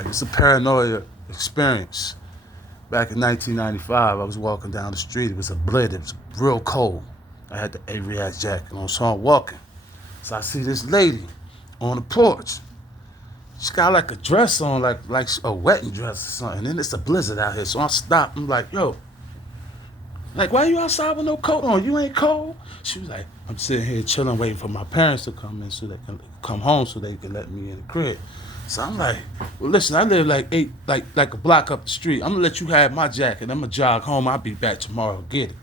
Like, it's a paranoia experience. Back in 1995, I was walking down the street. It was a blizzard. It was real cold. I had the Avery ass jacket on, so I'm walking. So I see this lady on the porch. She got like a dress on, like a wedding dress or something. And it's a blizzard out here. So I stop. I'm like, yo, like, why you outside with no coat on? You ain't cold? She was like, I'm sitting here chilling, waiting for my parents to come in so they can come home so they can let me in the crib. So I'm like, well, listen, I live like a block up the street. I'm gonna let you have my jacket. I'm gonna jog home. I'll be back tomorrow. Get it.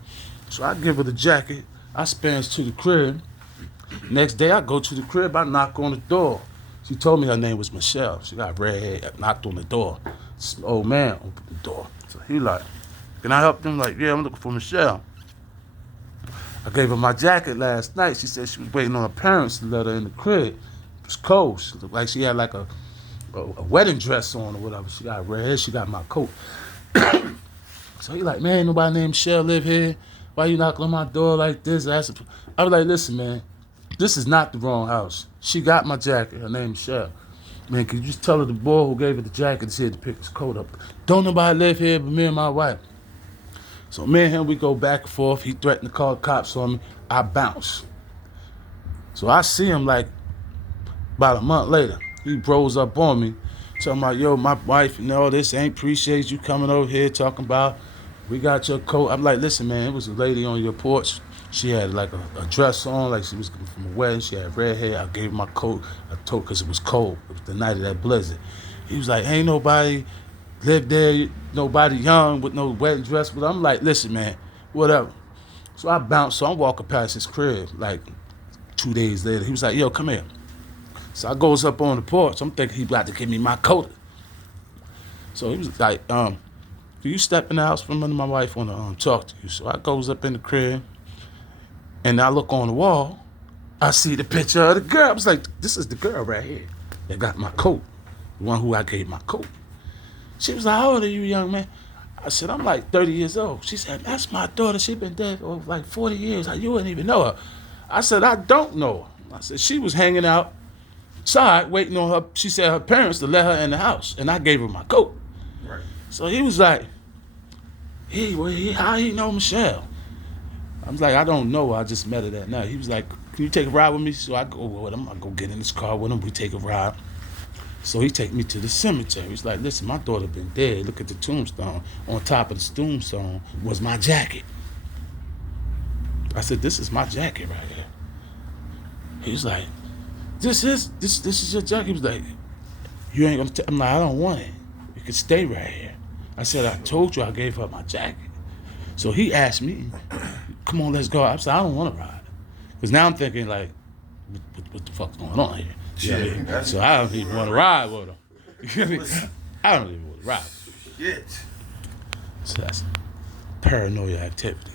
So I give her the jacket. I spins to the crib. Next day I go to the crib. I knock on the door. She told me her name was Michelle. She got red hair. Knocked on the door. This old man opened the door. So he like, can I help them? Like, yeah, I'm looking for Michelle. I gave her my jacket last night. She said she was waiting on her parents to let her in the crib. It was cold. She looked like she had like a wedding dress on or whatever. She got red hair. She got my coat. So he like, man, nobody named Michelle live here. Why you knocking on my door like this? I was like, listen, man, this is not the wrong house. She got my jacket. Her name Michelle. Man, could you just tell her the boy who gave her the jacket is here to pick his coat up? Don't nobody live here but me and my wife. So me and him, we go back and forth. He threatened to call the cops on me. I bounce. So I see him like about a month later. He rose up on me, talking about, yo, my wife and all this ain't appreciate you coming over here talking about we got your coat. I'm like, listen, man, it was a lady on your porch. She had like a dress on, like she was coming from a wedding. She had red hair. I gave her my coat. I told because it was cold. It was the night of that blizzard. He was like, ain't nobody lived there, nobody young with no wedding dress. But I'm like, listen, man, whatever. So I bounced. So I'm walking past his crib like 2 days later. He was like, yo, come here. So I goes up on the porch. I'm thinking he about to give me my coat. So he was like, do you step in the house for a minute? My wife want to talk to you. So I goes up in the crib, and I look on the wall. I see the picture of the girl. I was like, this is the girl right here that got my coat, the one who I gave my coat. She was like, how old are you, young man? I said, I'm like 30 years old. She said, that's my daughter. She been dead for like 40 years. You wouldn't even know her. I said, I don't know her. I said, she was hanging outside waiting on her. She said her parents to let her in the house, and I gave her my coat. Right. So he was like, how he know Michelle? I was like, I don't know. I just met her that night. He was like, can you take a ride with me? So I go with him. I go get in his car with him. We take a ride. So he take me to the cemetery. He's like, listen, my daughter been dead. Look at the tombstone. On top of the tombstone was my jacket. I said, this is my jacket right here. He's like, this is your jacket. He was like, you ain't gonna I'm like, I don't want it. You can stay right here. I said, I told you I gave her my jacket. So he asked me, come on, let's go. I said, I don't want to ride. Because now I'm thinking, like, what the fuck's going on here? You know what I mean? So I don't even want to ride with him. You know what I mean? I don't even want to ride. Shit. So that's paranoia activity.